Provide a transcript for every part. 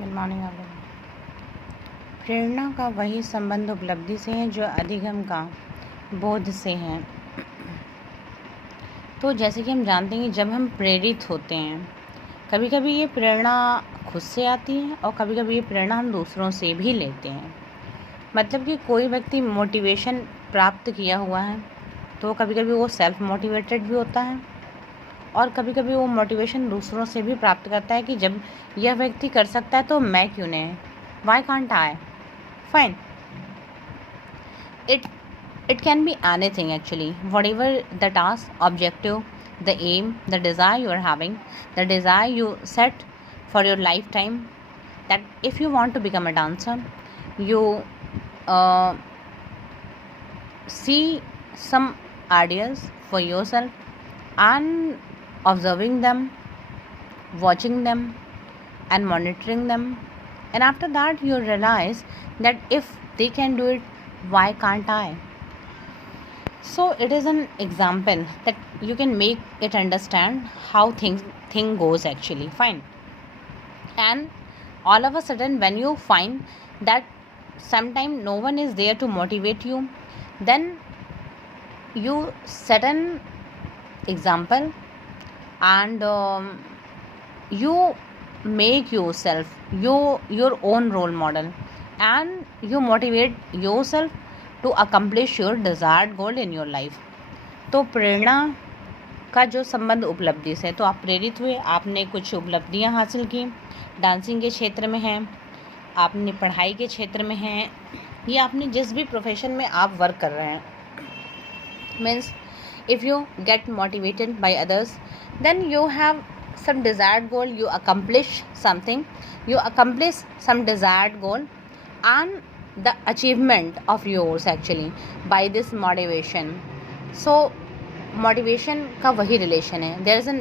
Good morning आप। प्रेरणा का वही संबंध उपलब्धि से है जो अधिगम का बोध से है। तो जैसे कि हम जानते हैं कि जब हम प्रेरित होते हैं, कभी कभी ये प्रेरणा खुद से आती है और कभी कभी ये प्रेरणा हम दूसरों से भी लेते हैं। मतलब कि कोई व्यक्ति मोटिवेशन प्राप्त किया हुआ है तो कभी कभी वो सेल्फ मोटिवेटेड भी होता है और कभी कभी वो मोटिवेशन दूसरों से भी प्राप्त करता है कि जब यह व्यक्ति कर सकता है तो मैं क्यों नहीं, why can't I. Fine, it can be anything actually, whatever the task, objective, the aim, the desire you are having, the desire you set for your lifetime. That if you want to become a dancer, you uh, see some ideas for yourself and observing them, watching them and monitoring them, and after that you realize that if they can do it, why can't I? So it is an example that you can make it understand how thing goes actually. Fine. And all of a sudden when you find that sometime no one is there to motivate you, then you set an example and you make yourself your own role model and you motivate yourself to accomplish your desired goal in your life. तो प्रेरणा का जो संबंध उपलब्धि से, तो आप प्रेरित हुए, आपने कुछ उपलब्धियां हासिल की, डांसिंग के क्षेत्र में हैं, आपने पढ़ाई के क्षेत्र में हैं, या आपने जिस भी प्रोफेशन में आप वर्क कर रहे हैं, means if you get motivated by others, then you have some desired goal, you accomplish some desired goal and the achievement of yours actually by this motivation. So motivation का वही relation है, there is a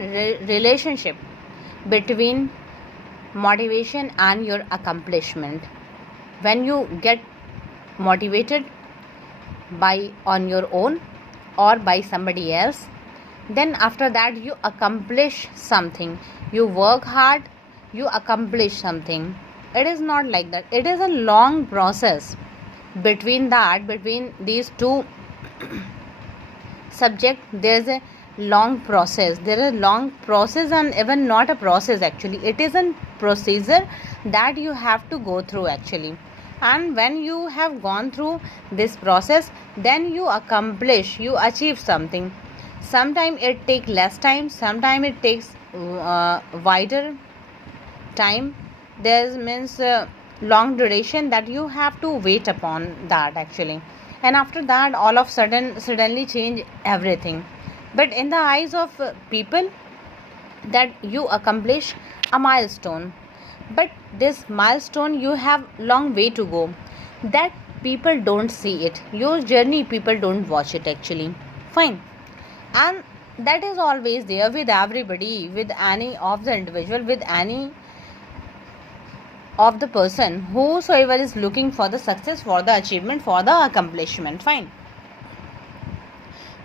relationship between motivation and your accomplishment. When you get motivated by on your own or by somebody else, then after that you accomplish something, you work hard, you accomplish something. It is not like that, it is a long process between these two subject. There is a long process, and even not a process actually, it is a procedure that you have to go through actually. And when you have gone through this process, then you achieve something. Sometimes it takes less time, sometimes it takes wider time. There means long duration that you have to wait upon that actually, and after that all of suddenly change everything. But in the eyes of people, that you accomplish a milestone, but this milestone you have long way to go, that people don't see it, your journey people don't watch it actually. Fine. And that is always there with everybody, with any of the individual, with any of the person whosoever is looking for the success, for the achievement, for the accomplishment. Fine.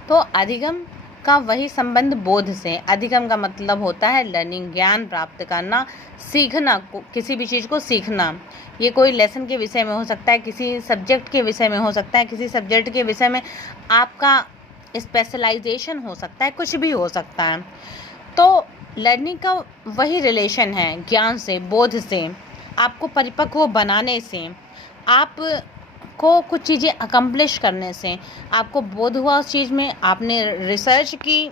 तो अधिगम का वही संबंध बोध से। अधिगम का मतलब होता है लर्निंग, ज्ञान प्राप्त करना, सीखना, किसी भी चीज़ को सीखना। ये कोई लेसन के विषय में हो सकता है, किसी सब्जेक्ट के विषय में हो सकता है, किसी सब्जेक्ट के विषय में आपका स्पेशलाइजेशन हो सकता है, कुछ भी हो सकता है। तो लर्निंग का वही रिलेशन है ज्ञान से, बोध से, आपको परिपक्व बनाने से, आपको कुछ चीज़ें अकम्प्लिश करने से। आपको बोध हुआ उस चीज़ में, आपने रिसर्च की,